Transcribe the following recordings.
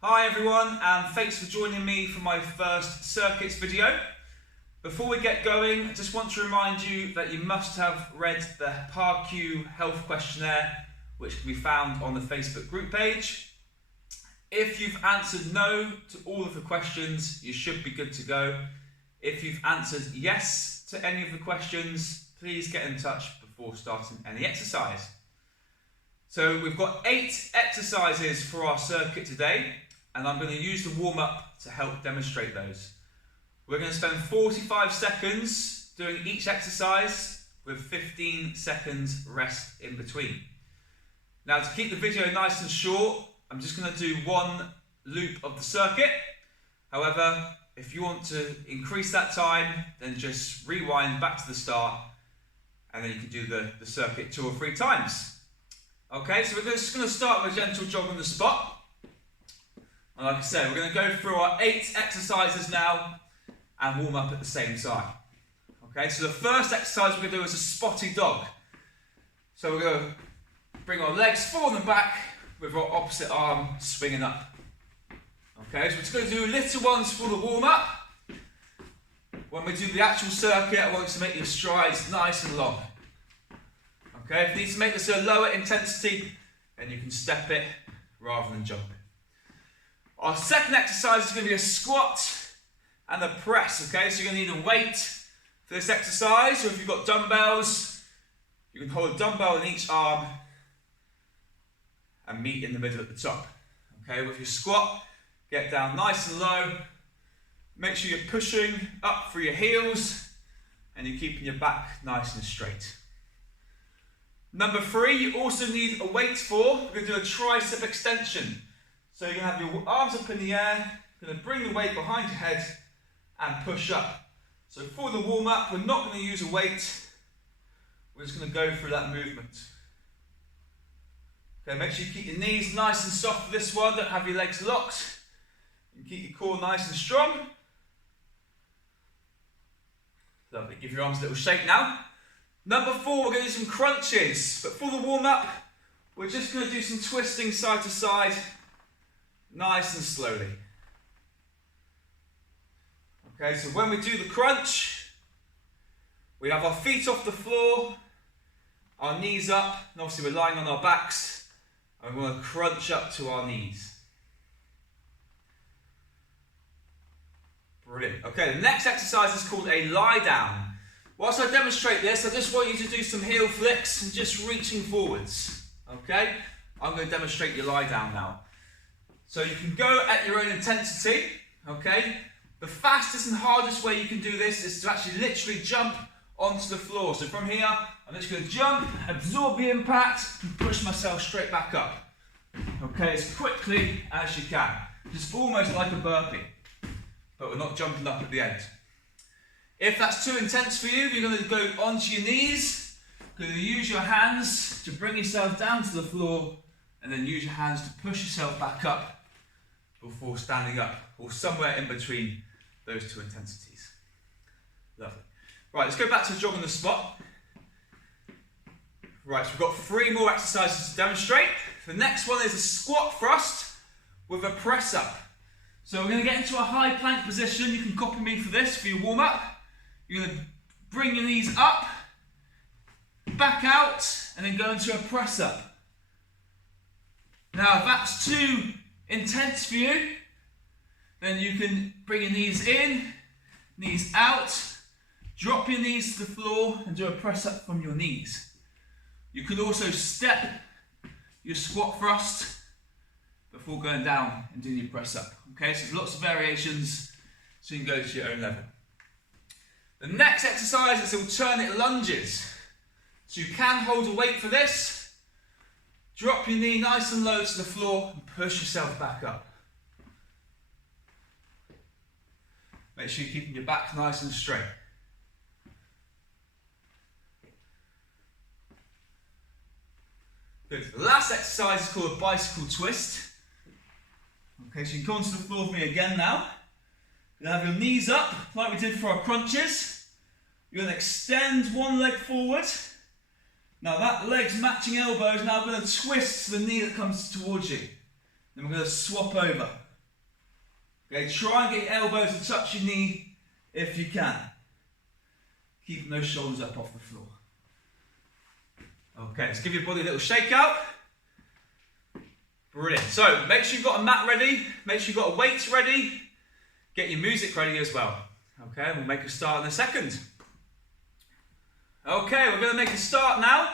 Hi everyone, and thanks for joining me for my first circuits video. Before we get going, I just want to remind you that you must have read the PARQ health questionnaire, which can be found on the Facebook group page. If you've answered no to all of the questions, you should be good to go. If you've answered yes to any of the questions, please get in touch before starting any exercise. So we've got 8 exercises for our circuit today, and I'm going to use the warm-up to help demonstrate those. We're going to spend 45 seconds doing each exercise with 15 seconds rest in between. Now, to keep the video nice and short, I'm just going to do one loop of the circuit. However, if you want to increase that time, then just rewind back to the start and then you can do the circuit 2 or 3 times. Okay, so we're just going to start with a gentle jog on the spot. And like I said, we're going to go through our 8 exercises now and warm up at the same time. Okay, so the first exercise we're going to do is a spotty dog. So we're going to bring our legs forward and back with our opposite arm swinging up. Okay, so we're just going to do little ones for the warm up. When we do the actual circuit, I want you to make your strides nice and long. Okay, if you need to make this a lower intensity, then you can step it rather than jump it. Our second exercise is going to be a squat and a press. Okay, so you're going to need a weight for this exercise. So if you've got dumbbells, you can hold a dumbbell in each arm and meet in the middle at the top. Okay, with your squat, get down nice and low. Make sure you're pushing up through your heels and you're keeping your back nice and straight. Number 3, you also need a weight for, we're going to do a tricep extension. So you're going to have your arms up in the air, you're going to bring the weight behind your head and push up. So for the warm up, we're not going to use a weight, we're just going to go through that movement. Okay, make sure you keep your knees nice and soft for this one, don't have your legs locked. You keep your core nice and strong. Lovely, give your arms a little shake now. Number 4, we're going to do some crunches, but for the warm up, we're just going to do some twisting side to side, nice and slowly. Okay, so when we do the crunch, we have our feet off the floor, our knees up, and obviously we're lying on our backs, and we're going to crunch up to our knees. Brilliant. Okay, the next exercise is called a lie down. Whilst I demonstrate this, I just want you to do some heel flicks and just reaching forwards. Okay, I'm going to demonstrate your lie down now. So you can go at your own intensity. Okay, the fastest and hardest way you can do this is to actually literally jump onto the floor. So from here, I'm just going to jump, absorb the impact, and push myself straight back up. Okay, as quickly as you can. Just almost like a burpee, but we're not jumping up at the end. If that's too intense for you, you're going to go onto your knees. You're going to use your hands to bring yourself down to the floor and then use your hands to push yourself back up before standing up or somewhere in between those 2 intensities. Lovely. Right, let's go back to the jog on the spot. Right, so we've got 3 more exercises to demonstrate. The next one is a squat thrust with a press up. So we're going to get into a high plank position. You can copy me for this for your warm up. You're going to bring your knees up, back out, and then go into a press up. Now, if that's too intense for you, then you can bring your knees in, knees out, drop your knees to the floor, and do a press up from your knees. You can also step your squat thrust before going down and doing your press up. Okay, so there's lots of variations, so you can go to your own level. The next exercise is alternate lunges. So you can hold a weight for this. Drop your knee nice and low to the floor and push yourself back up. Make sure you're keeping your back nice and straight. Good. The last exercise is called a bicycle twist. Okay, so you can come onto the floor with me again now. You'll have your knees up, like we did for our crunches. You're going to extend one leg forward. Now that leg's matching elbow is now going to twist to the knee that comes towards you. Then we're going to swap over. Okay, try and get your elbows to touch your knee if you can. Keeping those shoulders up off the floor. Okay, let's give your body a little shake out. Brilliant. So make sure you've got a mat ready, make sure you've got a weight ready, get your music ready as well. Okay, we'll make a start in a second. Okay, we're going to make a start now.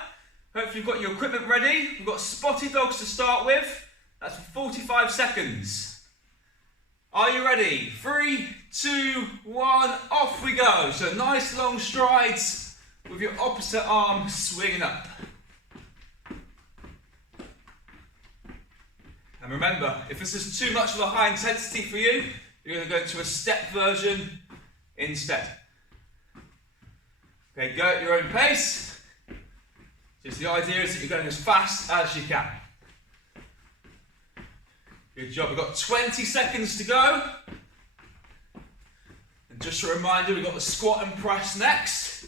Hopefully you've got your equipment ready. We've got spotty dogs to start with. That's for 45 seconds. Are you ready? 3, 2, 1, off we go. So nice long strides with your opposite arm swinging up. And remember, if this is too much of a high intensity for you, you're going to go to a step version instead. Okay, go at your own pace. Just the idea is that you're going as fast as you can. Good job, we've got 20 seconds to go. And just a reminder, we've got the squat and press next.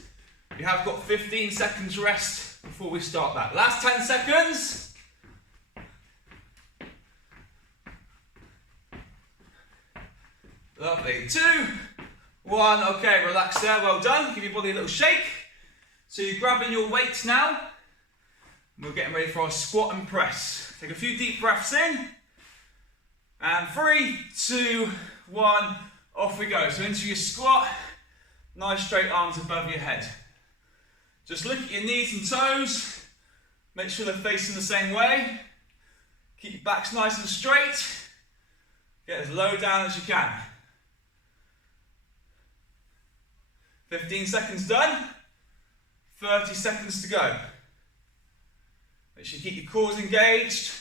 We have got 15 seconds rest before we start that. Last 10 seconds. Lovely. 2, 1. Okay, relax there. Well done. Give your body a little shake. So you're grabbing your weights now. We're getting ready for our squat and press. Take a few deep breaths in. And 3, 2, 1. Off we go. So into your squat. Nice straight arms above your head. Just look at your knees and toes. Make sure they're facing the same way. Keep your backs nice and straight. Get as low down as you can. 15 seconds done. 30 seconds to go. Make sure you keep your cores engaged.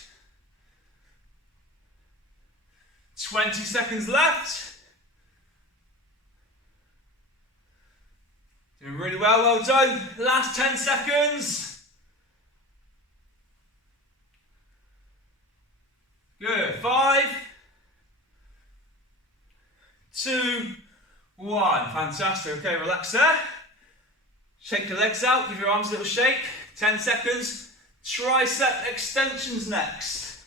20 seconds left. Doing really well, well done. Last 10 seconds. Good. 5, 2, 1. Fantastic. Okay, relax there. Shake your legs out, give your arms a little shake. 10 seconds. Tricep extensions next.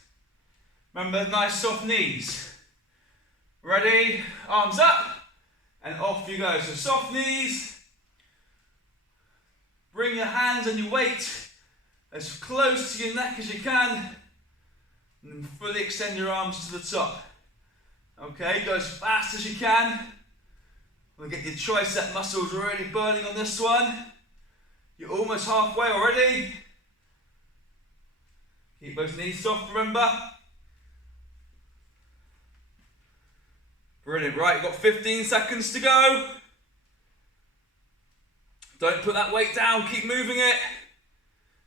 Remember, nice soft knees. Ready? Arms up. And off you go. So soft knees. Bring your hands and your weight as close to your neck as you can. And then fully extend your arms to the top. Okay, go as fast as you can. We'll get your tricep muscles really burning on this one. You're almost halfway already. Keep those knees soft, remember. Brilliant, right, you've got 15 seconds to go. Don't put that weight down, keep moving it.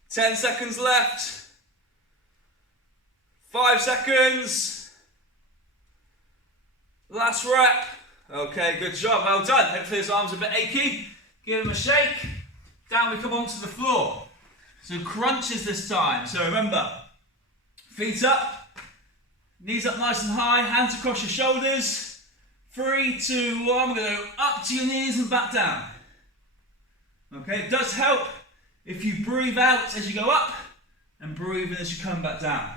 10 seconds left. 5 seconds. Last rep. Okay, good job, well done. Hopefully his arms are a bit achy. Give him a shake. Down we come onto the floor. So crunches this time. So remember, feet up, knees up nice and high, hands across your shoulders. 3, 2, 1, we're going to go up to your knees and back down. Okay, it does help if you breathe out as you go up and breathe in as you come back down.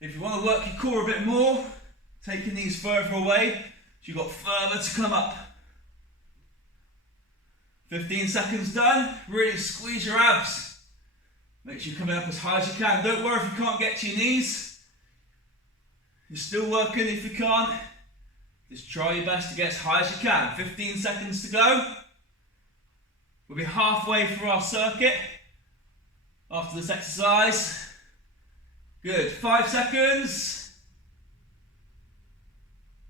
If you want to work your core a bit more, take your knees further away, so you've got further to come up. 15 seconds done. Really squeeze your abs. Make sure you're coming up as high as you can. Don't worry if you can't get to your knees. You're still working if you can't. Just try your best to get as high as you can. 15 seconds to go. We'll be halfway through our circuit after this exercise. Good. 5 seconds.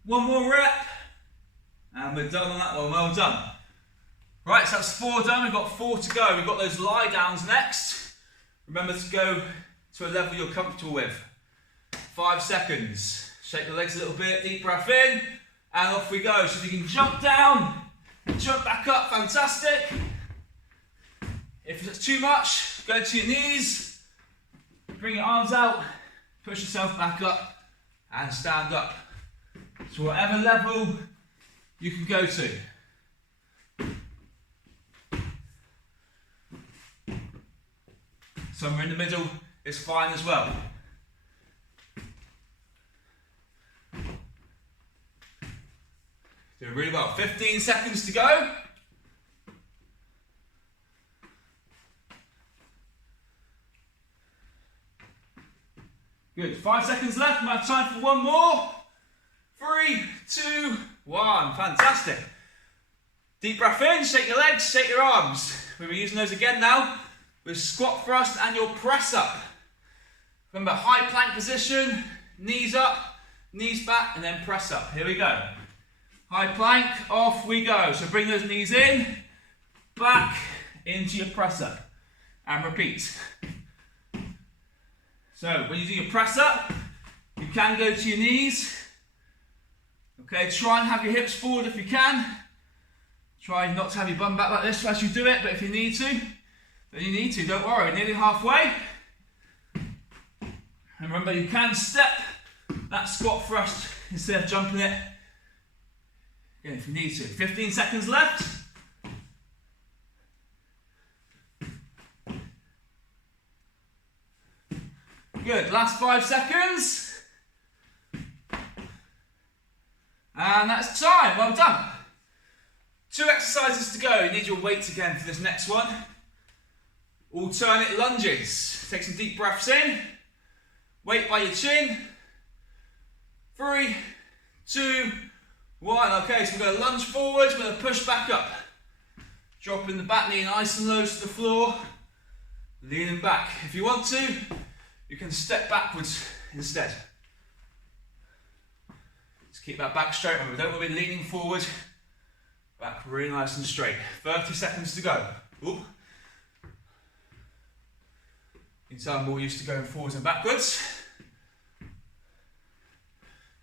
One more rep. And we're done on that one. Well done. Right, so that's 4 done. We've got 4 to go. We've got those lie downs next. Remember to go to a level you're comfortable with. 5 seconds. Shake the legs a little bit. Deep breath in. And off we go. So if you can jump down, jump back up. Fantastic. If it's too much, go to your knees. Bring your arms out. Push yourself back up. And stand up. So whatever level you can go to. Somewhere in the middle is fine as well. Doing really well. 15 seconds to go. Good. 5 seconds left. We have time for one more. 3, 2, 1. Fantastic. Deep breath in. Shake your legs. Shake your arms. We'll be using those again now with squat thrust and your press up. Remember, high plank position. Knees up, knees back, and then press up. Here we go. High plank. Off we go. So bring those knees in, back into your press up, and repeat. So when you do your press up, you can go to your knees. Okay, try and have your hips forward if you can. Try not to have your bum back like this as you do it, but if you need to, then you need to. Don't worry, we're nearly halfway. And remember, you can step that squat thrust instead of jumping it. Again, if you need to. 15 seconds left. Good, last 5 seconds. And that's time, well done. 2 exercises to go. You need your weights again for this next one. Alternate lunges. Take some deep breaths in. Weight by your chin. 3, 2, 1. Okay, so we're going to lunge forward. We're going to push back up. Dropping the back knee nice and low to the floor. Leaning back. If you want to, you can step backwards instead. Just keep that back straight. Remember, don't want to be leaning forward. Back really nice and straight. 30 seconds to go. Ooh. You can tell I'm more used to going forwards and backwards.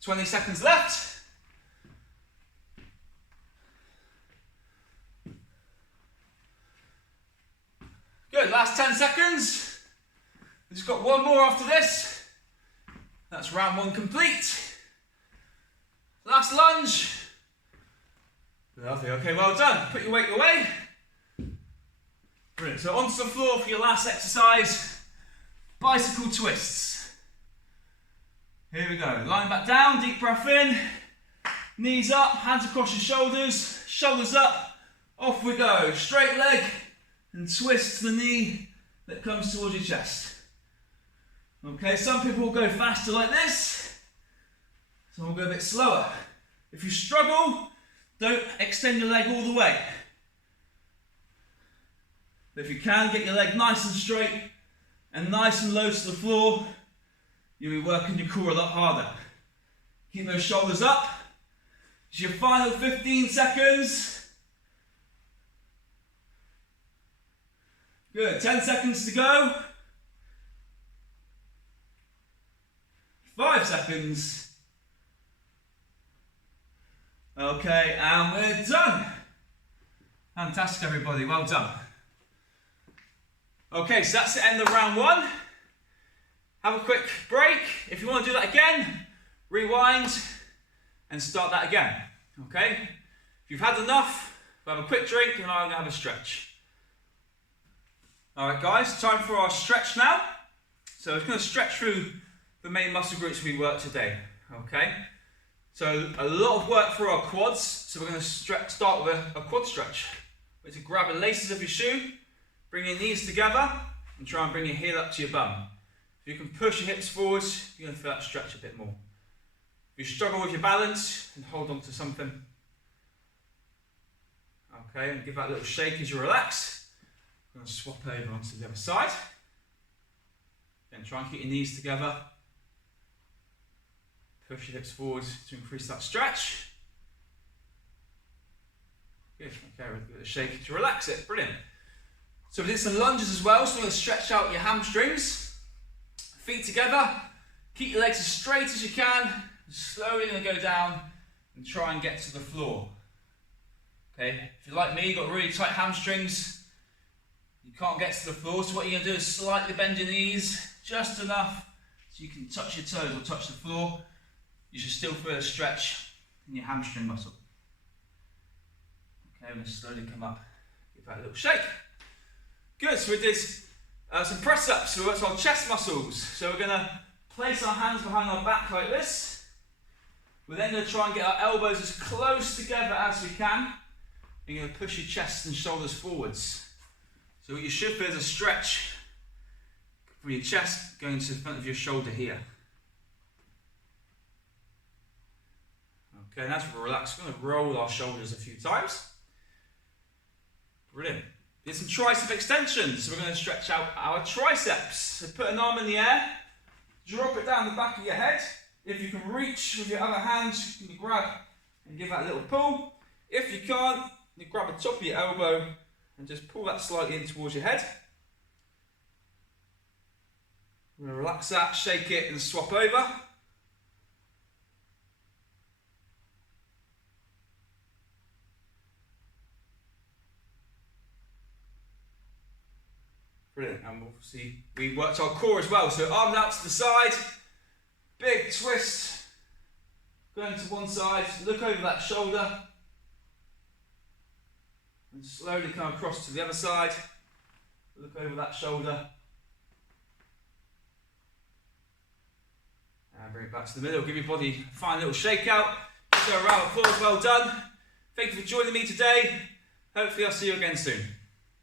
20 seconds left. Good, last 10 seconds. We've just got one more after this. That's round 1 complete. Last lunge. Lovely, okay, well done. Put your weight away. Brilliant, so onto the floor for your last exercise. Bicycle twists. Here we go, lying back down, deep breath in. Knees up, hands across your shoulders, shoulders up. Off we go, straight leg and twist the knee that comes towards your chest. Okay, some people will go faster like this, some will go a bit slower. If you struggle, don't extend your leg all the way. But if you can, get your leg nice and straight and nice and low to the floor, you'll be working your core a lot harder. Keep those shoulders up. It's your final 15 seconds. Good, 10 seconds to go. 5 seconds. Okay, and we're done. Fantastic, everybody, well done. Okay, so that's the end of round 1. Have a quick break. If you want to do that again, rewind and start that again. Okay? If you've had enough, we'll have a quick drink and I'm going to have a stretch. Alright guys, time for our stretch now. So it's going to stretch through the main muscle groups we worked today. Okay? So a lot of work for our quads. So we're going to start with a quad stretch. We're going to grab the laces of your shoe, bring your knees together and try and bring your heel up to your bum. If you can push your hips forwards, you're going to feel that stretch a bit more. If you struggle with your balance, then hold on to something. Okay, and give that a little shake as you relax. I'm going to swap over onto the other side. Then try and keep your knees together. Push your hips forward to increase that stretch. Good, okay, give it a shake to relax it, brilliant. So we did some lunges as well, so we're going to stretch out your hamstrings. Feet together, keep your legs as straight as you can. Slowly going to go down and try and get to the floor. Okay, if you're like me, you've got really tight hamstrings, you can't get to the floor, so what you're going to do is slightly bend your knees, just enough so you can touch your toes or touch the floor. You should still feel a stretch in your hamstring muscle. Okay, I'm going to slowly come up, give that a little shake. Good, so we did some press ups, so we worked our chest muscles. So we're going to place our hands behind our back like this. We're then going to try and get our elbows as close together as we can. You're going to push your chest and shoulders forwards. So what you should feel is a stretch from your chest going to the front of your shoulder here. Okay, now as we relax, we're going to roll our shoulders a few times. Brilliant. There's some tricep extensions. So we're going to stretch out our triceps. So put an arm in the air, drop it down the back of your head. If you can reach with your other hand, you can grab and give that a little pull. If you can't, you grab the top of your elbow and just pull that slightly in towards your head. We're going to relax that, shake it and swap over. Brilliant, and we'll see, we worked our core as well, so arms out to the side, big twist, going to one side, look over that shoulder, and slowly come across to the other side, look over that shoulder, and bring it back to the middle, give your body a fine little shake out, so a round of applause, well done, thank you for joining me today, hopefully I'll see you again soon.